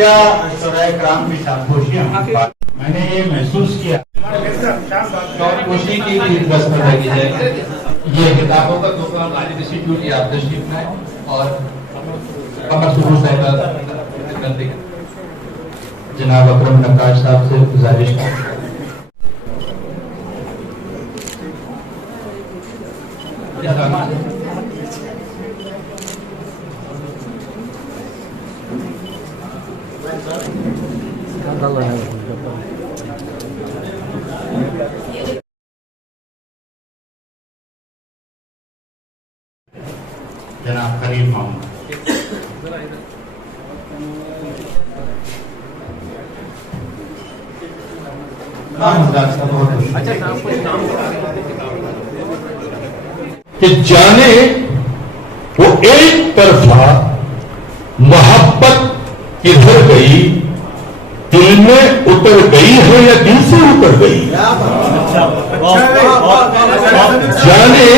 خاموشیاں شورائے کرام کی خاموشیاں میں نے یہ محسوس کیا خوشی کی بھی رسم ادا کی جائے. یہ کتابوں کا پروگرام عالم انسٹیٹیوٹ کی آپ تشریف لائیں اور قمر سرور صاحبہ جناب اکرم نقاش صاحب سے گزارش کریں. جناب خلیل محمد. کہ جانے وہ ایک طرفہ محبت کدھر گئی، دل میں اتر گئی ہے یا دل سے اتر گئی؟ جانے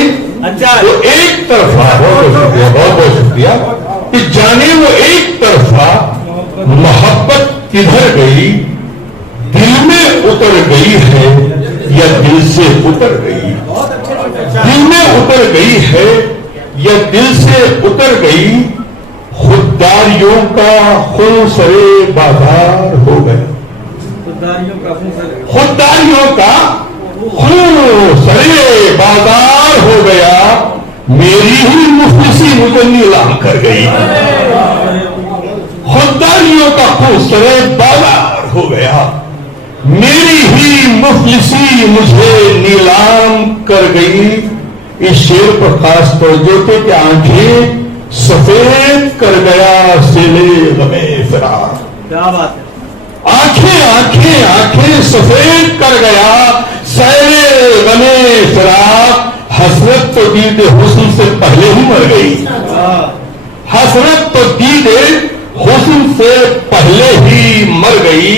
وہ ایک طرفہ، بہت بہت شکریہ، کہ جانے وہ ایک طرفہ محبت کدھر گئی، دل میں اتر گئی ہے یا دل سے اتر گئی؟ دل میں اتر گئی ہے یا دل سے اتر گئی؟ خودداریوں کا خون سرے بازار ہو گیا، خودداریوں کا خون سرے بازار ہو گیا، میری ہی مفلسی مجھے نیلام کر گئی. خودداریوں کا خون سرے بازار ہو گیا، میری ہی مفلسی مجھے نیلام کر گئی. اس شعر پر خاص توجہ تھے کہ آنکھیں سفید کر گیا سیلے غمے فراق. کیا بات ہے. آنکھیں سفید کر گیا سیلے غمے فراق. حسرت تو دید حسن سے پہلے ہی مر گئی، حسرت تو دید حسن سے پہلے ہی مر گئی.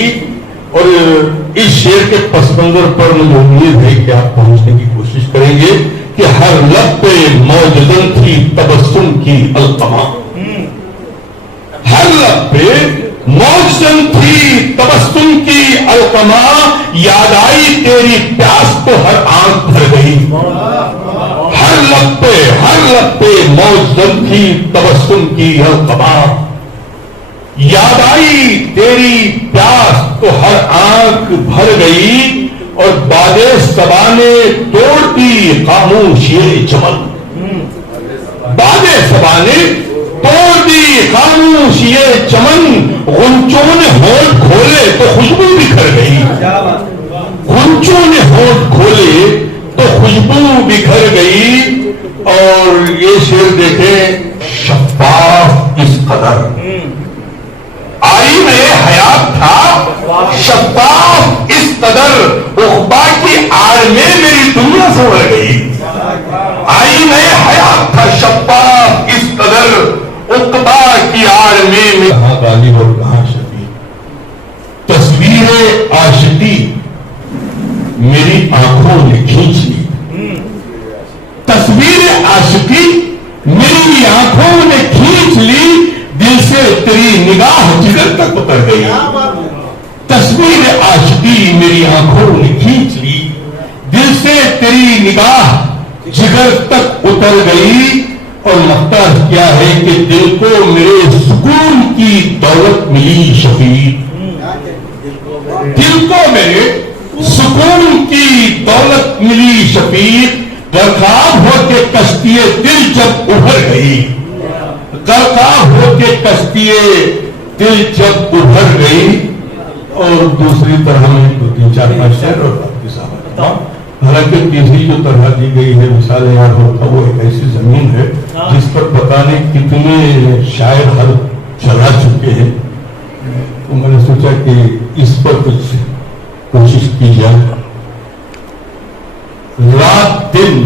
اور اس شعر کے پس منظر پر مجھے امید ہے کہ آپ پہنچنے کی کوشش کریں گے کہ ہر لب پہ موجودن تھی تبسم کی القما، ہر لب پہ موجودن تھی تبسم کی القما. یاد آئی تیری پیاس تو ہر آنکھ بھر گئی، ہر لب پہ موجودن تھی تبسم کی القما. یاد آئی تیری پیاس تو ہر آنکھ بھر گئی، اور باد صبا نے توڑ دی خاموشی چمن. باد صبا نے توڑ دی خاموشی چمن. غنچوں نے ہونٹ کھولے تو خوشبو بکھر گئی، غنچوں نے ہونٹ کھولے تو خوشبو بکھر گئی. اور یہ شعر دیکھیں، شفاف اس قدر آئینہ حیات تھا، شفاف اس قدر عقبا کی آڑ میں میری دنیا سنور گئی. آئینہ حیات تھا شفاف اس قدر عقبا کی آڑ میں کہاں غالب اور کہاں شفیع. تصویر عاشقی میری آنکھوں نے کھینچ لی، تصویر عاشقی میری آنکھوں نے کھینچ لی. دل سے تیری نگاہ جگر تک اتر گئی، تصویر عاشقی میری آنکھوں نے کھینچ لی. دل سے تیری نگاہ جگر تک اتر گئی. اور لگتا کیا ہے کہ دل کو میرے سکون کی دولت ملی شفیق، دل کو میرے سکون کی دولت ملی شفیق. غرقاب ہو کے کشتی دل جب ابھر گئی، غرقاب ہو کے کشتی دل جب ابھر گئی. اور دوسری طرح میں دو تین چار پانچ شعر اور آپ کے سامنے بتاؤں. حالانکہ تیسری جو طرح دی گئی ہے مثال یار ہوتا، وہ ایک ایسی زمین ہے جس پر پتہ نہیں کتنے شاعر حل چلا چکے ہیں. تو میں نے سوچا کہ اس پر کچھ کوشش کی جائے. رات دن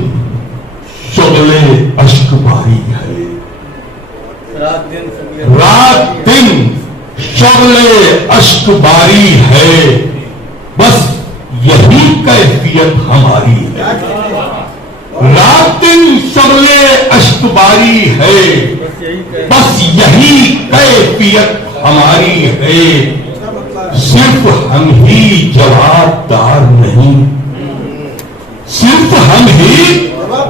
شغل اشک باری ہے، رات دن شغل اشک باری ہے، بس یہی کیفیت ہماری ہے. رات دن شغل اشک باری ہے، بس یہی کیفیت ہماری ہے، صرف ہم ہی جوابدار نہیں، صرف ہم ہی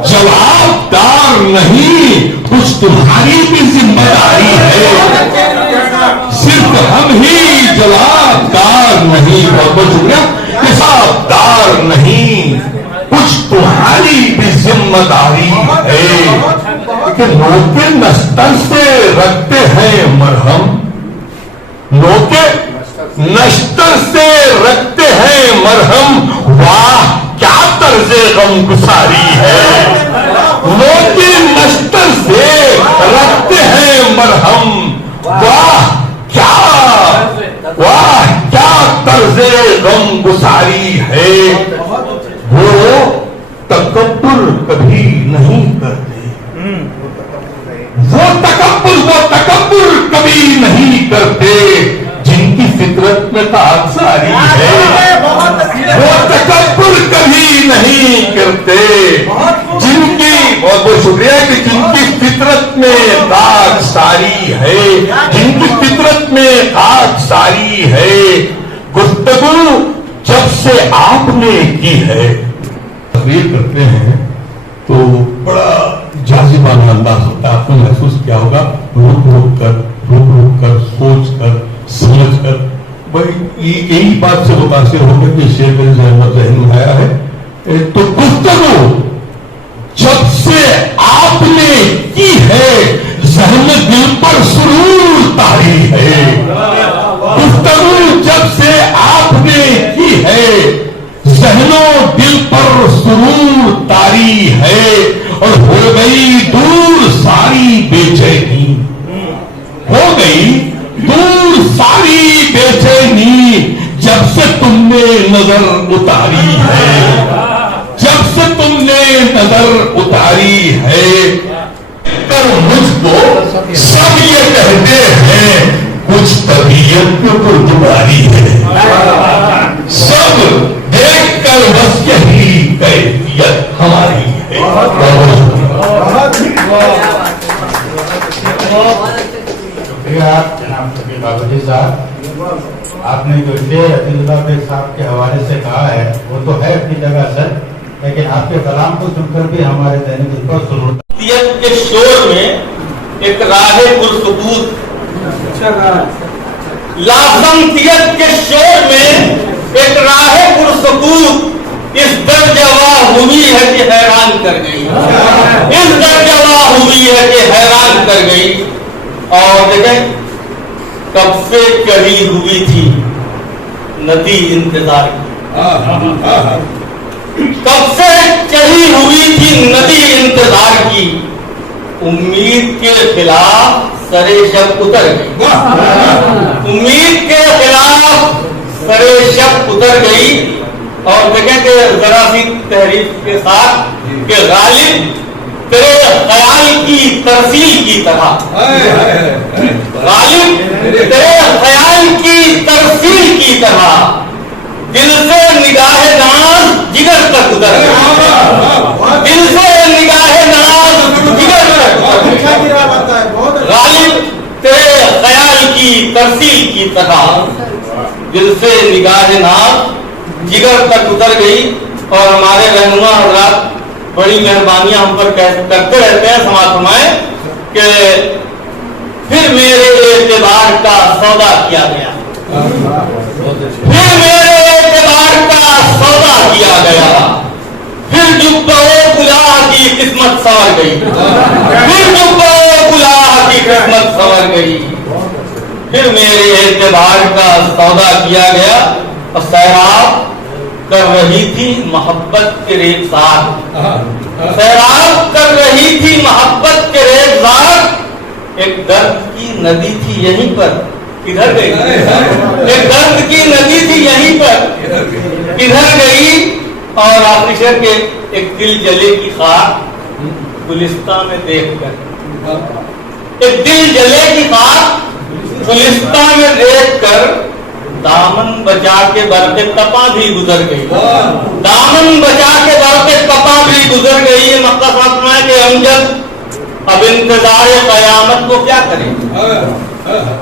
جوابدار نہیں، کچھ تمہاری بھی ذمہ داری ہے، صرف ہم ہی جوابدار نہیں، بہت بہت شکریہ، جوابدار نہیں، کچھ تمہاری بھی ذمہ داری ہے کہ لوگ کے نشتر سے رکھتے ہیں مرہم، لوگ کے نشتر سے رکھتے ہیں مرہم، واہ کیا طرز غم گساری ہے، لوگ کے نشتر سے رکھتے ہیں مرہم، واہ کیا طرز غم گساری ہے، وہ تکبر کبھی نہیں کرتے، وہ تکبر کبھی نہیں کرتے، جن کی فطرت میں خاکساری ہے، وہ تکبر کبھی نہیں کرتے، جن کی بہت بہت شکریہ کہ جن کی فطرت میں خاکساری ہے، جن کی فطرت میں خاکساری ہے، گفتگو جب سے آپ نے کی ہے، تقریر کرتے ہیں تو بڑا جاذبانہ انداز ہوتا ہے، آپ نے محسوس کیا ہوگا، رک کر سوچ کر سمجھ کر، بھائی یہی بات سے متاثر ہو کر کہ شیخ میرے ذہن میں آیا ہے، تو گفتگو جب سے آپ نے کی ہے، ذہن دل پر سرور طاری ہے، گفتگو جب سے آپ نے کی ہے، ذہن و دل پر سرور طاری ہے، اور ہو گئی دور ساری بے چینی، ہو گئی دور ساری بے چینی، جب سے تم نے نظر اتاری ہے، جب سے تم نے نظر اتاری ہے، کر مجھ کو سب یہ کہتے ہیں کچھ طبیعت کے اوپر بیماری ہے، سب دیکھ کر بس یہی کیفیت ہماری ہے۔ شکریہ جناب شفیق آبادی صاحب، آپ نے جو شعر عطیہ اللہ بیگ صاحب کے حوالے سے کہا ہے وہ تو ہے اپنی جگہ سر، لیکن آپ کے کلام کو سن کر بھی ہمارے ذہن دل پر سرور کے شور میں ایک راہ پرسکوت، لازمتیت کے شور میں ایک راہ پرسکوت، اس درجہ ہوئی ہے کہ حیران کر گئی، اس درجہ ہوئی ہے کہ حیران کر گئی، اور دیکھیں کب سے چڑھی ہوئی تھی ندی انتظار کی، کب سے چڑھی ہوئی تھی ندی انتظار کی، امید کے خلاف سرے شب اتر گئی، امید کے خلاف سرے شب اتر گئی، اور دیکھیں کہ ذرا سی تحریف کے ساتھ کہ غالب تیرے خیال کی ترسیل کی طرح، غالب تیرے خیال کی ترسیل کی طرح، دل سے نگاہ ناز جگر تک اتر گئی، دل سے نگاہ ناز جگر تک اتر گئی، غالب تیرے خیال کی ترسیل کی طرح، دل سے نگاہ ناز جگر تک اتر گئی، اور ہمارے رہنما حضرات بڑی مہربانیاں ہم پر کرتے رہتے ہیں، سماعت فرمائیں کہ پھر میرے اعتبار کا سودا کیا گیا، پھر میرے اعتبار کا سودا کیا گیا، پھر جبہ کلاه کی قسمت سنور گئی، پھر جبہ کلاه کی قسمت سنور گئی، پھر میرے اعتبار کا سودا کیا گیا، اور سیراب کر رہی تھی محبت کے ریگزار، سیراب کر رہی تھی محبت کے ریگزار، ایک درد کی ندی تھی یہیں پر، کدھر گئی، ایک درد کی ندی تھی یہیں پر، کدھر گئی، اور آخری شعر کے ایک دل جلے کی خاک گلستان میں دیکھ کر، ایک دل جلے کی خاک گلستان میں دیکھ کر، دامن بچا کے برق تپا بھی گزر گئی، دامن بچا کے برق تپا بھی گزر گئی، یہ مقصد ہے کہ امجد اب انتظار قیامت کو کیا کریں،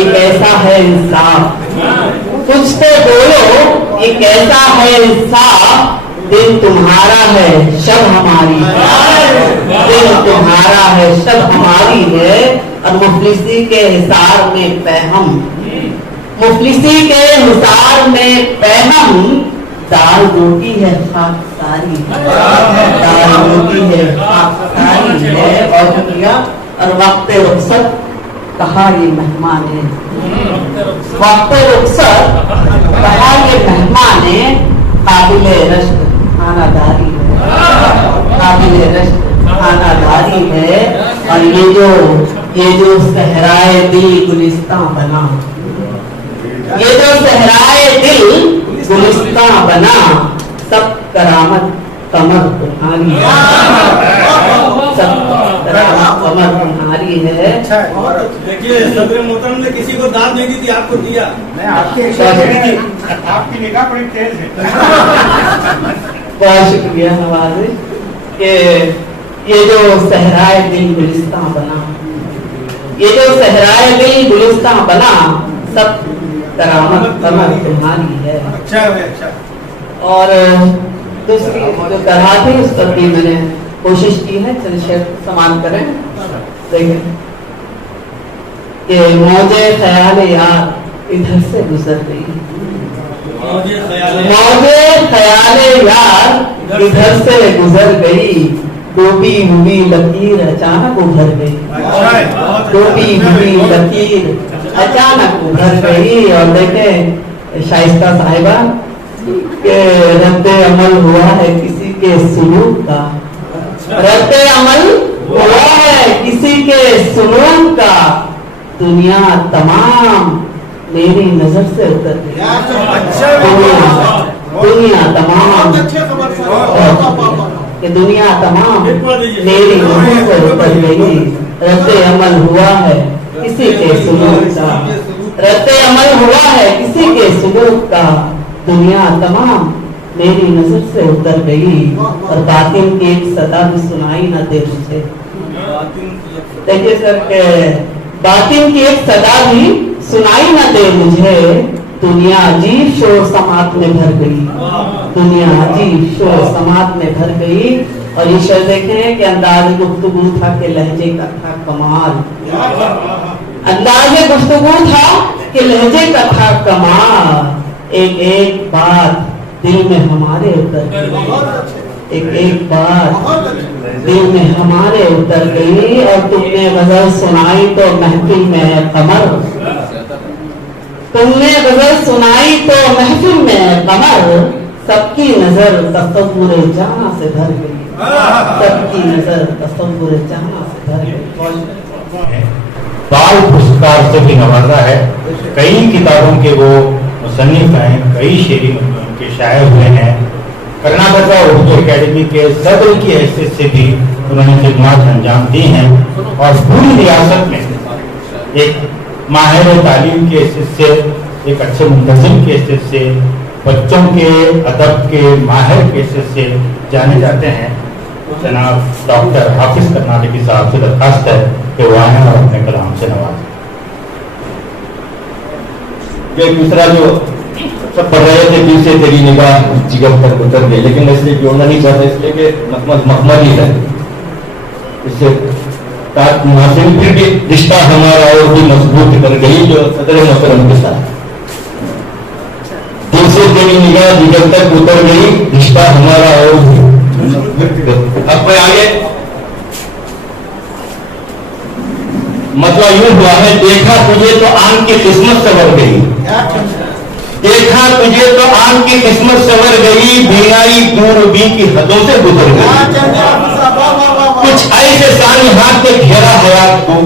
یہ کیسا ہے انصاف, کچھ تو بولو یہ کیسا ہے انصاف, دن تمہارا ہے شب ہماری ہے, دن تمہارا ہے شب ہماری ہے. اور مفلسی کے حصار میں پہم, مفلسی کے حصار میں پہم, دال روٹی ہے خاک ساری, دال روٹی ہے خاک ساری ہے. اور شکریہ. اور وقت رخصت کہا یہ مہمان ہے, وقت رخصت کہا یہ مہمان ہے, قابل رشک خانہ داری ہے, قابل رشک خانہ داری ہے. اور یہ جو صحرائے دل گلستان بنا, یہ جو صحرائے دل گلستان بنا, سب کرامت کمر تمہاری ہے, سب کرامت کمر تمہاری ہے. دیکھیے صدر محترم نے کسی کو داد نہیں دی تھی, آپ کو دیا. آپ کی نگاہ بڑی تیز ہے. بہت شکریہ نوازش. کہ یہ جو صحرائے دل گلستان بنا, یہ جو صحرائے دل گلستان بنا, سب کرامت کمر تمہاری ہے. اچھا ہے, اچھا. اور دوسری جو کرا تھی اس پر بھی میں نے کوشش کی ہے, چل شیئر سامان کریں. دیکھیں کہ موجے خیال یار ادھر سے گزر گئی, موجے خیال یار ادھر سے گزر گئی, ڈوبی ہوئی لکیر اچانک ابھر گئی, ڈوبی ہوئی لکیر اچانک ابھر گئی. اور دیکھیں شائستہ صاحبہ کہ رد عمل ہوا ہے کسی کے سلوک کا, رد عمل ہوا ہے کسی کے سلوک کا, دنیا تمام میری نظر سے اتر گئی, دنیا تمام کہ دنیا تمام میری نظر سے اتر گئی. رد عمل ہوا ہے کسی کے سلوک کا, رد عمل ہوا ہے کسی کے سلوک کا, دنیا تمام میری نظر سے اتر گئی. اور باطن کی ایک صدا بھی سنائی نہ دے مجھے. دیکھیے سر کہ باطن کی ایک صدا بھی سنائی نہ دے مجھے, دنیا عجیب شور سماعت میں بھر گئی, دنیا عجیب شور سماعت میں بھر گئی. اور یہ شعر دیکھیں کہ انداز گفتگو تھا کہ لہجے کا تھا کمال, انداز گفتگو تھا کہ لہجے کا تھا کمال. ایک ایک بات دل میں ہمارے اتر گئی, ایک ایک بات دل میں ہمارے اتر گئی. اور تم نے غزل سنائی تو محفل میں قمر, تم نے غزل سنائی تو محفل میں قمر, سب کی نظر تصور جہاں سے بھر گئی, سب کی نظر تصور جہاں سے بھر گئی. بال پرسکار سے بھی نوازا ہے, کئی کتابوں کے وہ مصنف ہیں, کئی شعری مجموعوں کے شاعر ہوئے ہیں. کرناٹکا اردو اکیڈمی کے صدر کی حیثیت سے بھی انہوں نے خدمات انجام دی ہیں. اور پوری ریاست میں ایک ماہر تعلیم کی حیثیت سے, ایک اچھے منتظم کی حیثیت سے, بچوں کے ادب کے ماہر کی حیثیت سے جانے جاتے ہیں. جناب ڈاکٹر حافظ کرناٹکی صاحب سے درخواست ہے کہ وہ آئیں اور اپنے کلام سے نوازیں. ایک دوسرا جو سب پڑھ رہے تھے دل سے تیری نگاہ جگر تک اتر گئی, لیکن میں اس لیے جوڑنا نہیں چاہتا, اس لیے کہ مخملی ہے, اس سے مناسب پھر بھی رشتہ ہمارا اور بھی مضبوط کر گئی جو صدر محترم کے ساتھ. دل سے تیری نگاہ جگر تک اتر گئی, رشتہ ہمارا اور بھی. اب میں آگے مطلب یوں ہوا ہے, دیکھا تجھے تو آن کی قسمت سنور گئی, دیکھا تجھے تو آن کی قسمت سنور گئی, بینائی دور بی کی حدوں سے گزر گئی. کچھ ایسے سانحات نے گھیرا حیات کو,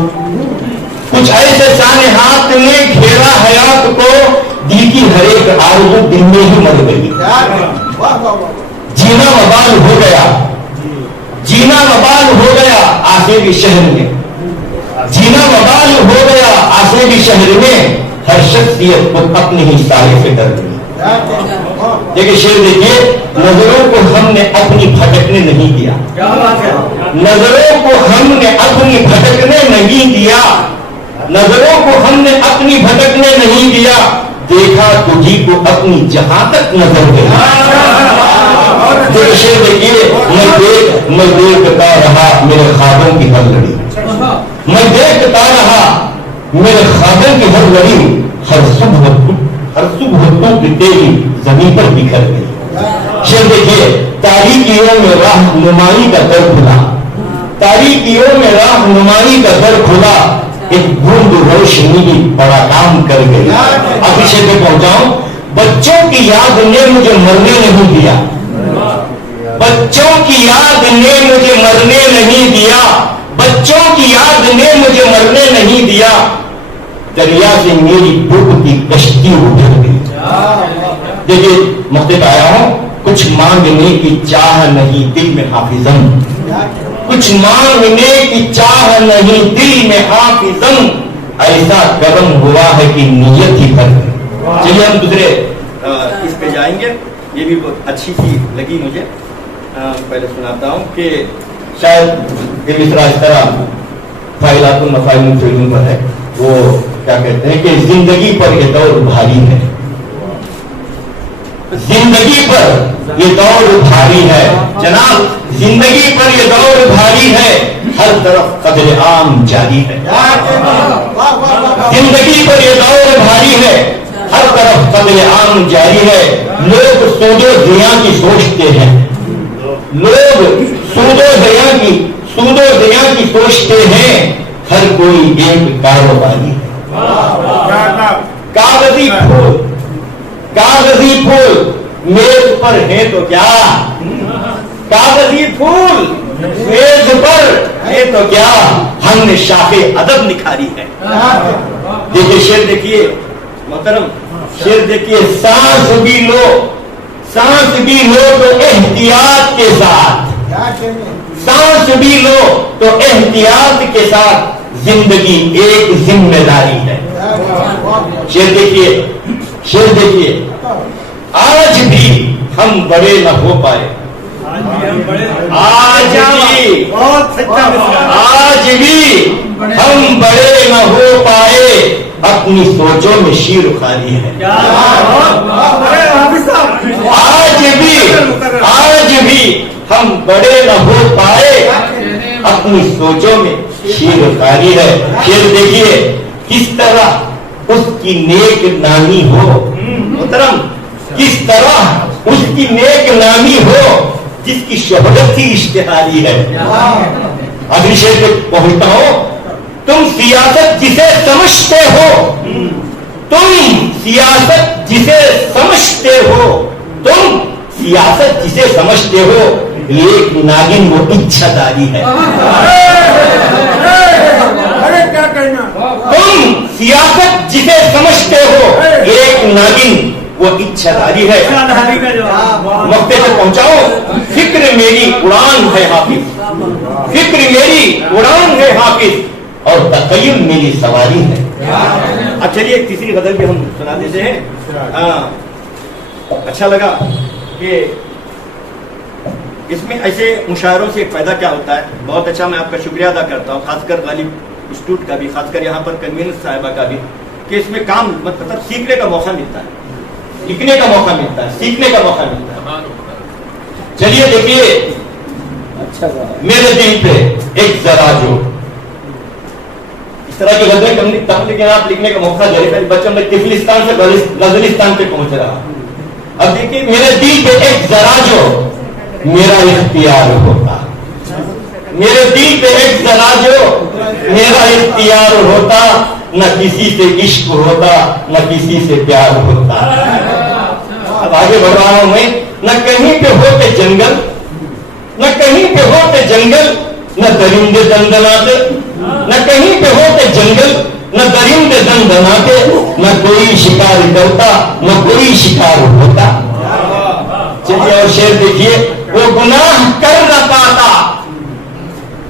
کچھ ایسے سانحات نے گھیرا حیات کو, دی کی ہر ایک آرزو دن میں ہی مر گئی. جینا وبال ہو گیا, جینا وبال ہو گیا آسیبی شہر میں, جینا وبال ہو گیا آسیبی شہر میں, ہر شخصیت کو اپنی ہی سائے سے ڈر گئی. دیکھیں شعر دیکھیے, نظروں کو ہم نے اپنی بھٹکنے نہیں دیا, نظروں کو ہم نے اپنی بھٹکنے نہیں دیا, نظروں کو ہم نے اپنی بھٹکنے نہیں دیا، دیکھا تجھی کو اپنی جہاں تک نظر گئی۔ دیکھیے میں دیکھتا رہا میرے خوابوں کی ہر لڑی، میں دیکھتا رہا میرے خوابوں کی ہر لڑی، ہر صبح تیری زمین پر بکھر گئی۔ شیر دیکھیے، تاریکیوں میں راہ نمائی کا در کھلا، تاریکیوں میں راہ نمائی کا در کھلا، ایک بوند روشنی بڑا کام کر گئی۔ اب اسے پہ پہنچاؤں، بچوں کی یاد نے مجھے مرنے نہیں دیا، بچوں کی یاد نے مجھے مرنے نہیں دیا، بچوں کی یاد نے مجھے مرنے نہیں دیا، دریا سے میری ڈوبتی کشتی اٹھ گئی۔ دیکھیے مقصد آیا ہوں، کچھ مانگنے کی چاہ نہیں دل میں حافظم، کچھ مانگنے کی چاہ نہیں دل میں حافظم، ایسا کرم ہوا ہے کہ نیت ہی بھر گئی۔ چلیے ہم دوسرے اس پہ جائیں گے، یہ بھی بہت اچھی سی لگی مجھے، پہلے سناتا ہوں کہ شاید یہ مصرع اس طرح فائلات المفاہیم الفعلون پر ہے، وہ کیا کہتے ہیں کہ زندگی پر یہ دور بھاری ہے، زندگی پر یہ دور بھاری ہے جناب، زندگی پر یہ دور بھاری ہے، ہر طرف قدر عام جاری ہے، زندگی پر یہ دور بھاری ہے، ہر طرف قدر عام جاری ہے، لوگ سود و زیاں کی سوچتے ہیں، لوگ سود و زیاں کی سوچتے ہیں، ہر کوئی ایک کاروباری ہے۔ کاغذی پھول میز پر ہے تو کیا، کاغذی پھول میز پر ہے تو کیا، ہم نے شاخ ادب نکھاری ہے۔ دیکھیے شعر دیکھیے محترم، شعر دیکھیے، سانس بھی لو تو احتیاط کے ساتھ، سانس بھی لو تو احتیاط کے ساتھ، زندگی ایک ذمہ داری ہے۔ شعر دیکھیے، آج بھی ہم بڑے نہ ہو پائے، آج بھی ہم بڑے نہ ہو پائے، اپنی سوچوں میں شیر خالی ہے۔ آج بھی ہم بڑے نہ ہو پائے، اپنی سوچوں میں شیر خالی ہے۔ شیر دیکھیے کس طرح اس کی نیک نامی ہو، محترم کس طرح اس کی نیک نامی ہو، جس کی شہرت ہی اشتہاری ہے۔ اگلی شعر پہ پہنچتا ہوں، تم سیاست جسے سمجھتے ہو، تم سیاست جسے سمجھتے ہو، تم سیاست جسے سمجھتے ہو، ایک ناگن وہ اچھا داری ہے۔ تم سیاست جسے سمجھتے ہو، ایک ناگن وہ اچھا داری ہے۔ مقتے سے پہنچاؤ، فکر میری اڑان ہے حافظ، فکر میری اڑان ہے حافظ، اور تخیل میری سواری ہے۔ اب چلیے ایک تیسری غزل بھی ہم سنا دیتے ہیں۔ اچھا لگا کہ اس میں ایسے مشاعروں سے ایک فائدہ کیا ہوتا ہے، بہت اچھا، میں آپ کا شکریہ ادا کرتا ہوں، خاص کر غالب انسٹیٹیوٹ کا بھی، خاص کر یہاں پر کنوینر صاحبہ کا بھی، کہ اس میں کام مطلب سیکھنے کا موقع ملتا ہے، لکھنے کا موقع ملتا ہے، سیکھنے کا موقع ملتا ہے۔ چلیے دیکھیے، میرے دل پہ ایک ذرا جو اس طرح کی غزلیں کم لیکن آپ لکھنے کا موقع دے رہے، بچوں میں تفلستان سے غزلستان پہ پہنچ رہا۔ اب دیکھیے، میرے دل پہ ایک ذرا جو میرا اختیار ہوتا، میرے دل پہ ایک ذرا جو میرا اختیار ہوتا، نہ کسی سے عشق ہوتا، نہ کسی سے پیار ہوتا۔ اب آگے بڑھ رہا ہوں میں، نہ کہیں پہ ہوتے جنگل، نہ کہیں پہ ہوتے جنگل، نہ درندے دندناتے، نہ کہیں پہ ہوتے جنگل، نہ درندے دندناتے، نہ کوئی شکار کرتا، نہ کوئی شکار ہوتا۔ چلیے اور شعر دیکھیے، وہ گناہ کر نہ پاتا،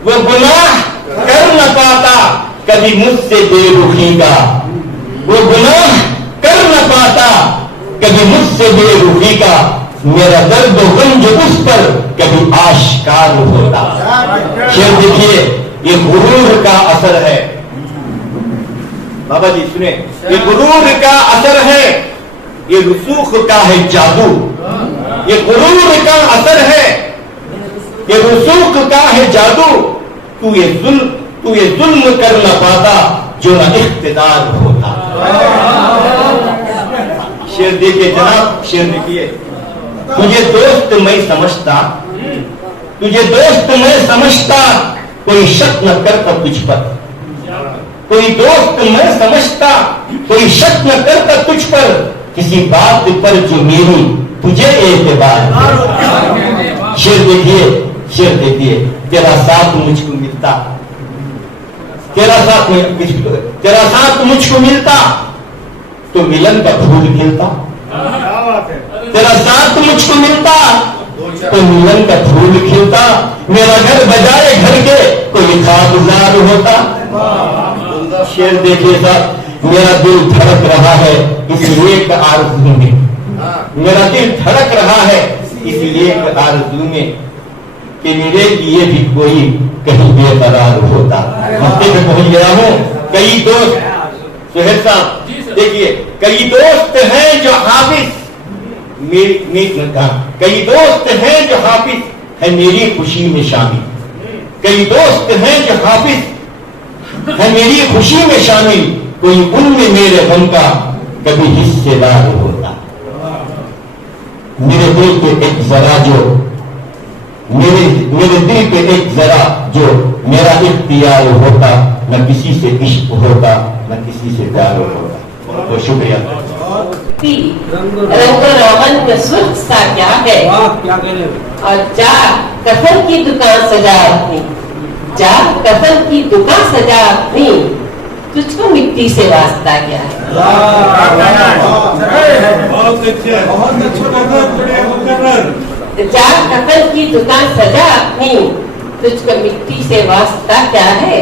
وہ گناہ کر نہ پاتا کبھی مجھ سے بے رخی کا، وہ گناہ کر نہ پاتا کبھی مجھ سے بے رخی کا، میرا درد و غم جو اس پر کبھی آشکار ہوتا۔ شعر دیکھیے، یہ غرور کا اثر ہے، بابا جی سنیں، یہ غرور کا اثر ہے، یہ رسوخ کا ہے جادو، یہ غرور کا اثر ہے، یہ رسوخ کا ہے جادو، تو یہ ظلم کر نہ پاتا جو نہ اقتدار ہوتا۔ شعر دیکھیے جناب، شعر دیکھیے، تجھے دوست میں سمجھتا، تجھے دوست میں سمجھتا، کوئی شک نہ کرتا تجھ پر، کوئی دوست میں سمجھتا، کوئی شک نہ کرتا تجھ پر، کسی بات پر جو میری تجھے اعتبار۔ شعر دیکھیے، شعر دیکھیے، تیرا ساتھ مجھ کو ملتا، تیرا ساتھ مجھ کو ملتا تو ملن کا پھول کھلتا، تیرا ساتھ مجھ کو ملتا تو ملن کا پھول کھلتا، میرا گھر بجائے گھر کے کوئی خوابزار ہوتا۔ شعر دیکھیے صاحب، میرا دل دھڑک رہا ہے اس ایک آرزو میں، میرا دل دھڑک رہا ہے اس ایک آرزو میں کہ میرے لیے بھی کوئی کہیں بے قرار ہوتا۔ ہفتے میں پہنچ گیا ہوں، کئی دوست، سہیل صاحب دیکھیے، کئی دوست ہیں جو حافظ، کئی دوست ہیں جو حافظ ہے میری خوشی میں شامل، کئی دوست ہیں جو حافظ ہے میری خوشی میں شامل، کوئی ان میں میرے غم کا کبھی حصے دار ہوتا۔ میرے دل پہ ایک ذرا جو میرے دل پہ ایک ذرا جو میرا اختیار ہوتا، نہ کسی سے عشق ہوتا، نہ کسی سے پیار ہوتا۔ بہت شکریہ۔ رنگ و روغن میں سرخ سا کیا ہے، اور جا کفن کی دکان سجا اپنی، جا کفن کی دکان سجا اپنی، تجھ کو مٹی سے واسطہ کیا ہے۔ جا کفن کی دکان سجا اپنی، تجھ کو مٹی سے واسطہ کیا ہے،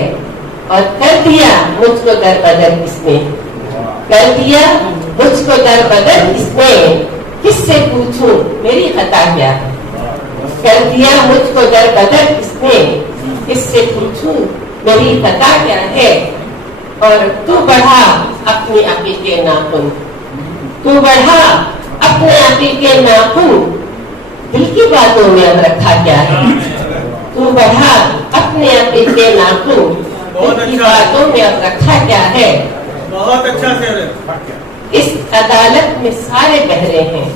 اور کر دیا مجھ کو در بدر کس نے، کر دیا مجھ کو در بدر کس نے، کس سے پوچھوں میری خطا کیا ہے، کر دیا مجھ کو در بدر کس نے، کس سے پوچھوں میری خطا کیا ہے، اور تو بڑھا اپنی عقل کے ناخن، تو بڑھا اپنے عقل کے ناخن، دل کی باتوں میں اب رکھا کیا ہے، تو بڑھا اپنے عقل کے ناخن، دل کی باتوں میں اب رکھا کیا ہے۔ بہت اچھا شعر ہے۔ اس عدالت میں سارے بہرے ہیں،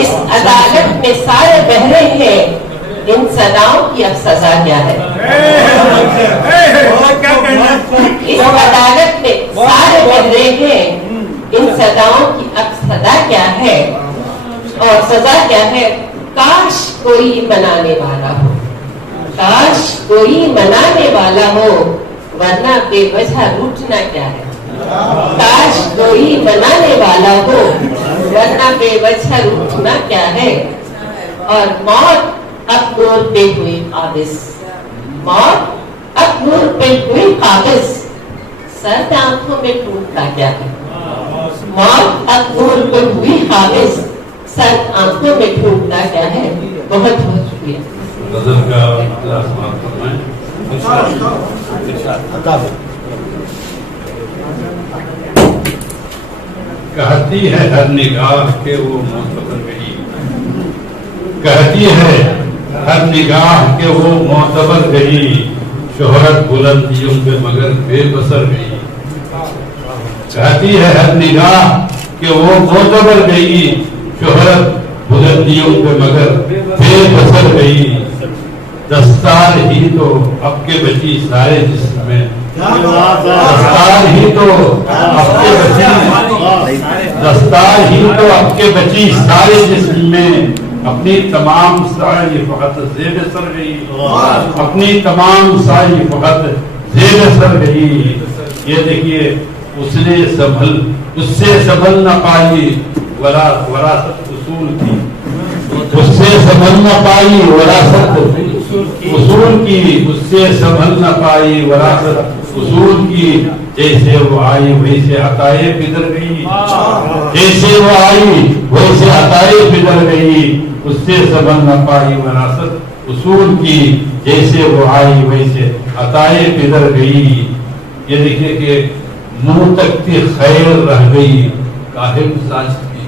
اس عدالت میں سارے بہرے ہیں، ان صداؤں کی اب سزا کیا ہے۔ اس عدالت میں سارے بہرے ہیں، ان صداؤں کی اب سزا کیا ہے، اور سزا کیا ہے۔ کاش کوئی منانے والا ہو، کاش کوئی منانے والا ہو، ورنہ بے وجہ روٹنا کیا ہے۔ کاش کوئی منانے والا ہو، ورنہ بے وجہ روٹنا کیا ہے۔ اور موت اب نور پہ ہوئی قابض، موت اب نور پہ ہوئی قابض، سرد آنکھوں میں ٹوٹنا کیا ہے۔ موت اب نور پہ ہوئی قابض، سرد آنکھوں میں ٹوٹنا کیا ہے۔ بہت بہت شکریہ۔ غزل کا اخلاص معاف فرمائیں۔ کہتی ہے ہر نگاہ کہ وہ معتبر گئی، کہتی ہے ہر نگاہ کہ وہ معتبر گئی، شہرت بلندیوں پہ مگر بے بسر گئی، کہتی ہے ہر نگاہ کہ وہ معتبر گئی، شہرت بلندیوں پہ مگر بے بسر گئی، دستار ہی تو اب کے بچی سارے جسم میں، دستار ہی تو اب کے بچی، دستار ہی تو اب کے بچی سارے جسم میں، اپنی تمام ساری فقط زیب سر گئی، اپنی تمام ساری فقط زیب سر گئی۔ یہ دیکھیے اس سے سنبھل نہ پائی وراثت اصول کی، اس سے سنبھل نہ پائی وراثت اصول کی، اس سے سنبھل نہ پائی وراثت اصول کی، جیسے وہ آئی ویسے عطائے پدر گئی، جیسے وہ آئی ویسے عطائے پدر گئی، اس سے سنبھل نہ پائی وراثت اصول کی، جیسے وہ آئی ویسے عطائے پدر گئی۔ یہ دیکھیے کہ منہ تک کی خیر رہ گئی کاہل مزاج تھی،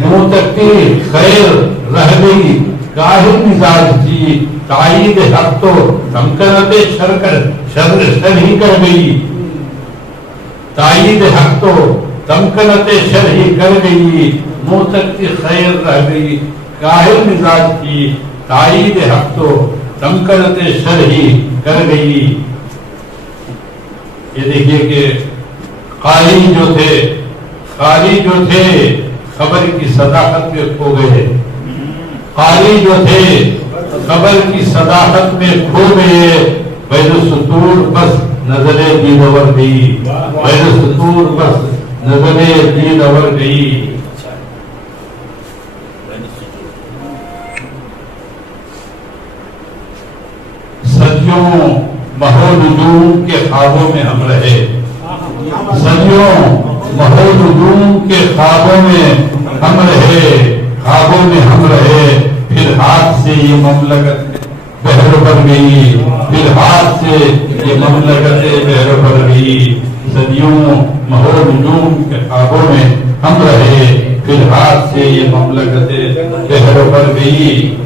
منہ تک کی خیر رہ گئی کاہل مزاج تھی، تائید حق تو تمکنت شر ہی کر گئی، تائید حق تو تمکنت شر ہی کر گئی، منہ تک کی خیر رہ گئی کاہل مزاج تھی، تائید حق تو تمکنت شر ہی کر گئی۔ یہ دیکھیے کہ قاری جو تھے خبر کی صداقت میں کھو گئے، قاری جو تھے خبر کی صداقت میں کھو گئے، بین السطور بس نظر دید اور گئی، بین السطور بس نظر دید اور گئی۔ صدیوں مہو نجوم کے خوابوں میں ہم رہے، صدیوں مہو نجوم کے خوابوں میں ہم رہے، خوابوں میں ہم رہے، پھر ہاتھ سے یہ مملکت بحر بھر گئی، پھر ہاتھ سے یہ مملکت بحر بھر گئی۔ صدیوں مہو نجوم کے خوابوں میں ہم رہے، پھر ہاتھ سے یہ مملکت بحر بھر گئی۔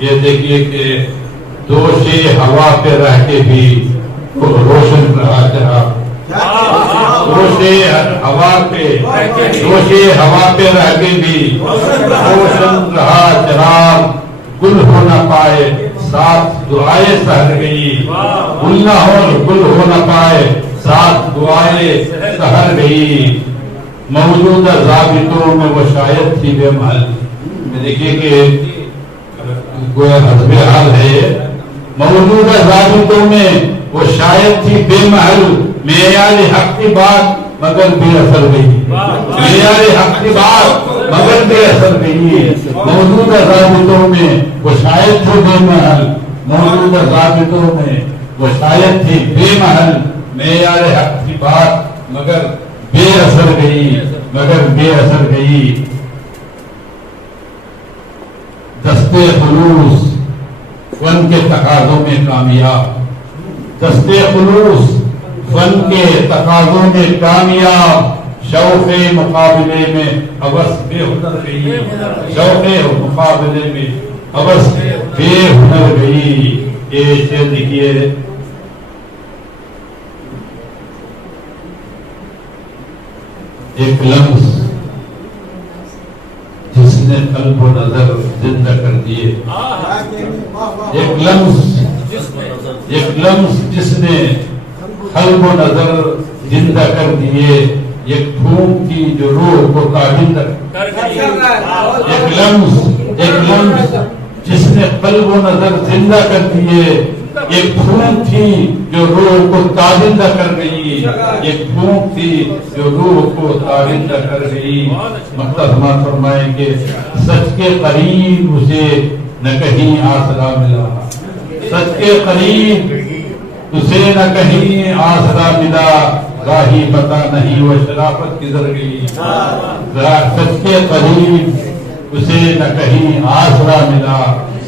یہ دیکھیے کہ دوشے ہوا پہ رہ کے بھی روشن رہا چراغ، دوشے ہوا پہ رہ کے بھی روشن رہا چراغ، گل ہو نہ پائے ساتھ دعائیں سہر گئی، گل نہ ہو گل ہو نہ پائے ساتھ دعائیں سہر گئی۔ موجودہ ضابطوں میں وہ شاید تھی بے محل، دیکھیے کہ گویا حسب حال ہے، موجودہ ضابطوں میں وہ شاید تھی بے محل، معیار حق کی بات مگر بے اثر گئی، معیار حق کی بات مگر بے اثر گئی۔ موجودہ ضابطوں میں وہ شاید تھی بے محل، موجودہ ضابطوں میں وہ شاید تھی بے محل، معیار حق کی بات مگر بے اثر گئی، مگر بے اثر گئی۔ دستے خلوص فن کے تقاضوں میں کامیاب، دستے خلوص فن کے تقاضوں میں کامیاب، شوق مقابلے میں ہوس بے ہنر گئی، شوق مقابلے میں ہوس بے ہنر گئی۔ یہ شعر دیکھیے، ایک لمس جس نے قلب و نظر زندہ کر دیے، ایک لمس جس نے قلب و نظر زندہ کر دیے، ایک پھونک کی جو روح کو تابندہ ایک لمس جس نے قلب و نظر زندہ کر دیے، ایک پھونک تھی جو روح کو تابندہ کر گئی، ایک پھونک تھی جو روح کو تابندہ کر گئی۔ مقتدمہ فرمائے کہ سچ کے قریب اسے نہ کہیں آسرا ملا، سچ کے قریب اسے نہ کہیں آسرا ملا، راہی پتہ نہیں وہ شرافت کدھر گئی، سچ کے قریب اسے نہ کہیں آسرا ملا،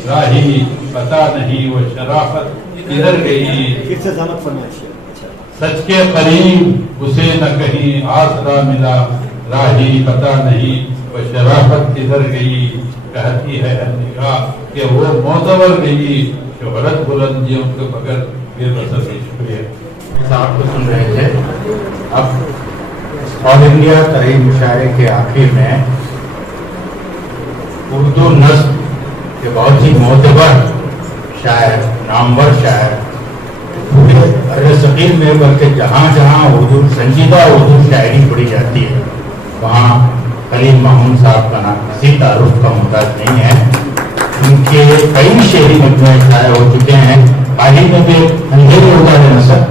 راہی پتہ نہیں وہ شرافت کدھر گئی۔ سچ کے قریب اسے نہ کہیں آسرا ملا، راہی پتہ نہیں وہ شرافت کدھر گئی۔ کہتی ہے نگاہ کہ وہ معتبر گئی، شہرت بلندیوں کے بغیر بے بسر گئی۔ شکریہ۔ آپ کو سن رہے تھے، اب آل انڈیا تحریر مشاعرے کے آخر میں اردو نظم کے بہت ہی معتبر شاعر، نامور شاعر پورے ثقیل میں، بلکہ جہاں جہاں اردو سنجیدہ اردو شاعری پڑھی جاتی ہے وہاں خلیل مامون صاحب کا نام کسی تعارف کا محتاج نہیں ہے۔ ان کے کئی شعری مجموعے شائع ہو چکے ہیں۔ حال ہی میں بھی اندھیرے اجالے نثر،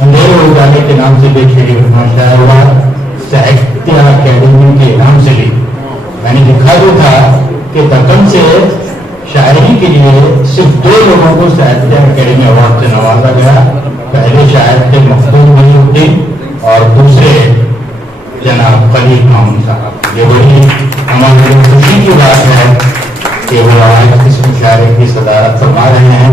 اندھیرے اجالے کے نام سے بھی ایک شعری مجموعہ شائع ہوا، ساہتیہ اکیڈمی کے نام سے بھی۔ میں نے لکھا جو تھا کہ دکن سے شاعری کے لیے صرف 2 لوگوں کو ساہتیہ اکیڈمی ایوارڈ سے نوازا گیا، پہلے شاعر تھے مخدوم محی الدین اور دوسرے جناب خلیل مامون صاحب۔ یہ بڑی ہمارے خوشی کی بات ہے کہ وہ آج اس مشاعرے کی صدارت فرما رہے ہیں۔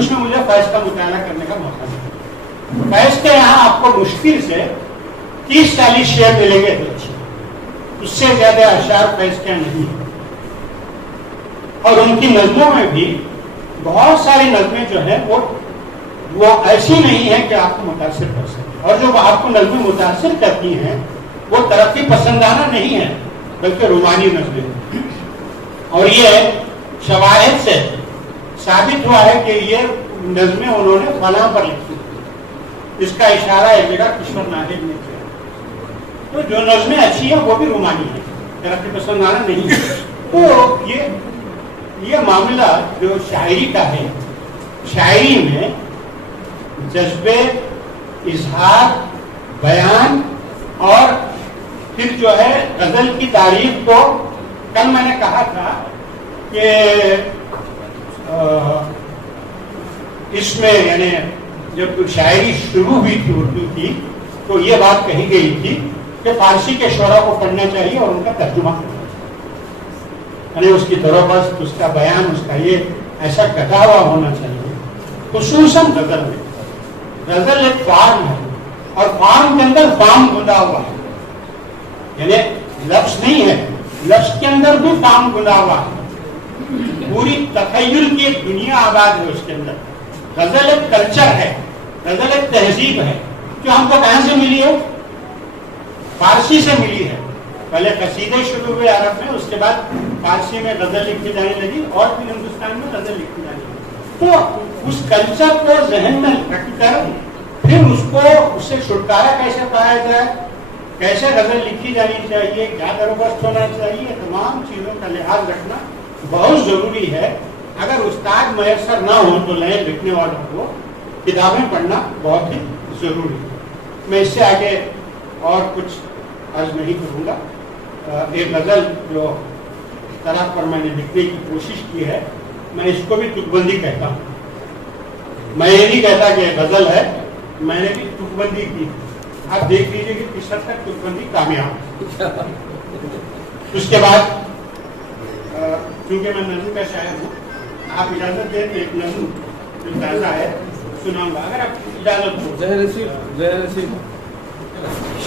اس میں مجھے فیض کا مطالعہ کرنے کا موقع ملا. فیض کے یہاں آپ کو مشکل سے 30-40 شعر ملیں گے اچھے, اس سے زیادہ اشعار فیض کے نہیں ہے. اور ان کی نظموں میں بھی بہت ساری نظمیں جو ہیں وہ ایسی نہیں ہیں کہ آپ کو متاثر کر سکیں, اور جو آپ کو نظمیں متاثر کرتی ہیں وہ ترقی پسندانہ نہیں ہے بلکہ رومانی نظمیں ہیں. اور یہ شواہد سے ثابت ہوا ہے کہ یہ نظمیں انہوں نے فلاں پر لکھی, اس کا اشارہ ایک جگہ کشور ناہید نے کیا. تو جو نظمیں اچھی ہیں وہ بھی رومانی ہیں, ترقی پسندانہ نہیں ہے. تو یہ معاملہ جو شاعری کا ہے, شاعری میں جذبے, اظہار, بیان اور پھر جو ہے غزل کی تعریف کو, کل میں نے کہا تھا کہ اس میں یعنی جب شاعری شروع ہوئی تھی اردو کی تو یہ بات کہی گئی تھی کہ فارسی کے شعراء کو پڑھنا چاہیے اور ان کا ترجمہ کرنا چاہیے, یعنی اس کی دروبست, اس کا بیان, اس کا یہ ایسا کٹا ہوا ہونا چاہیے. خصوصاً غزل میں, غزل ایک فارم ہے اور فارم کے اندر فارم گندا ہوا ہے, یعنی لفظ نہیں ہے, لفظ کے اندر بھی فارم گندا ہوا ہے. پوری تخیل کی ایک دنیا آباد ہے اس کے اندر. غزل ایک کلچر ہے, غزل ایک تہذیب ہے جو ہم کو کہاں سے ملی ہے؟ فارسی سے ملی ہے. پہلے قصیدے شروع ہوئے عرب میں, اس کے بعد فارسی میں غزل لکھی جانے لگی اور پھر ہندوستان میں غزل لکھی جانے لگی. تو اس کلچر کو ذہن میں رکھ کر پھر اس سے چھٹکارا کیسے پایا جائے, کیسے غزل لکھی جانی چاہیے, کیا بندوبست ہونا چاہیے, تمام چیزوں کا لحاظ رکھنا بہت ضروری ہے. اگر استاد میسر نہ ہو تو نئے لکھنے والوں کو کتابیں پڑھنا بہت ہی ضروری ہے. میں اس سے آگے اور کچھ عرض نہیں کروں گا. ایک غزل جو طرح پر میں نے لکھنے کی کوشش کی ہے, میں اس کو بھی تک بندی کہتا ہوں. میں یہ نہیں کہتا کہ غزل ہے, میں نے بھی تک بندی کی. آپ دیکھ لیجیے کہ کس حد تک تک بندی کامیاب. اس کے بعد کیونکہ میں نظم کا شاعر ہوں, آپ اجازت دیں تو ایک نظم جو تازہ ہے سناؤں گا, اگر آپ اجازت ہو.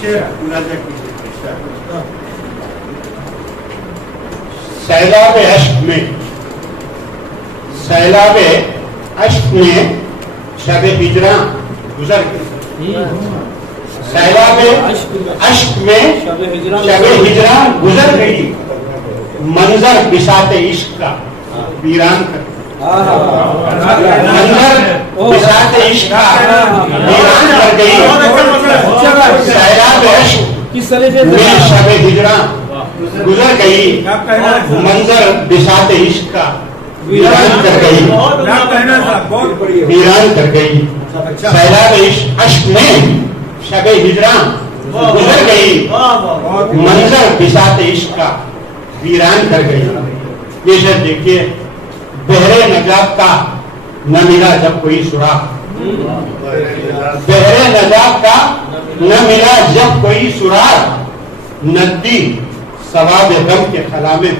شعر ملاحظہ کیجیے. سیلاب اشک میں, سیلاب اشک میں شب ہجراں گزر گئی. سیلاب اشک میں شب ہجراں گزر گئی, منظر بساط عشق کا ویران کر منظر بساط عشق کا ویران کر گئی. سیلاب عشق میں شب ہجراں گزر گئی, منظر بساط عشق کا ویران کر گئی, ویران کر گئی. سیلاب عشق میں شب ہجراں گزر گئی, منظر بساط عشق کا ویران کر گئی. یہ شعر دیکھیے, بہرے نجات کا نہ ملا جب کوئی سراغ, بہرے نجات کا نہ ملا جب کوئی سراغ, ندی سواد غم کے خلا میں,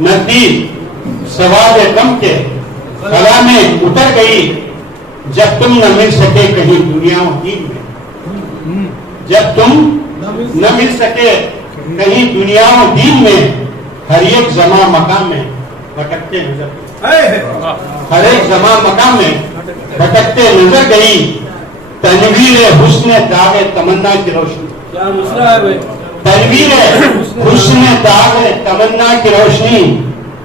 ندی سواد غم کے خلا میں اتر گئی. جب تم نہ مل سکے کہیں دنیا و دین میں, جب تم نہ مل سکے کہیں دنیا و دین میں, ہر ایک زمان مقام میں بھٹکتے نظر, ہر ایک زمان مقام میں بھٹکتے نظر گئی. تنویر حسن داغ تمنا کی روشنی, تنویر حسن داغ تمنا کی روشنی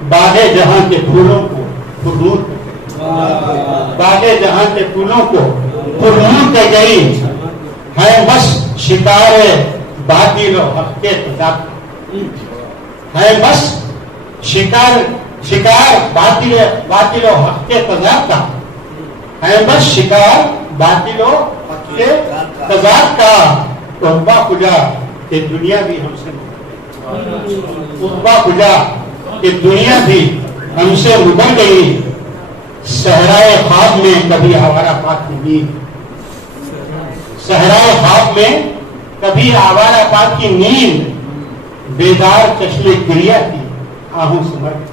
باغ جہاں کے پھولوں کو پرنور, باغ جہاں کے پھولوں کو پرنور کر گئی. ہے بس شکار باطل و حق کے تضاد, ہے بس شکار باطل و حق کے تضاد کا, ہے بس شکار باطل و حق کے تضاد کا. توبہ خدا کہ دنیا بھی ہم سے, توبہ خدا کہ دنیا بھی ہم سے مکر گئی. صحرائے خواب میں کبھی آوارہ پاک کی نیند, صحرائے خواب میں کبھی آوارہ پاک کی نیند, بیدار چشمے گریا کی آہوں سے مر گئی,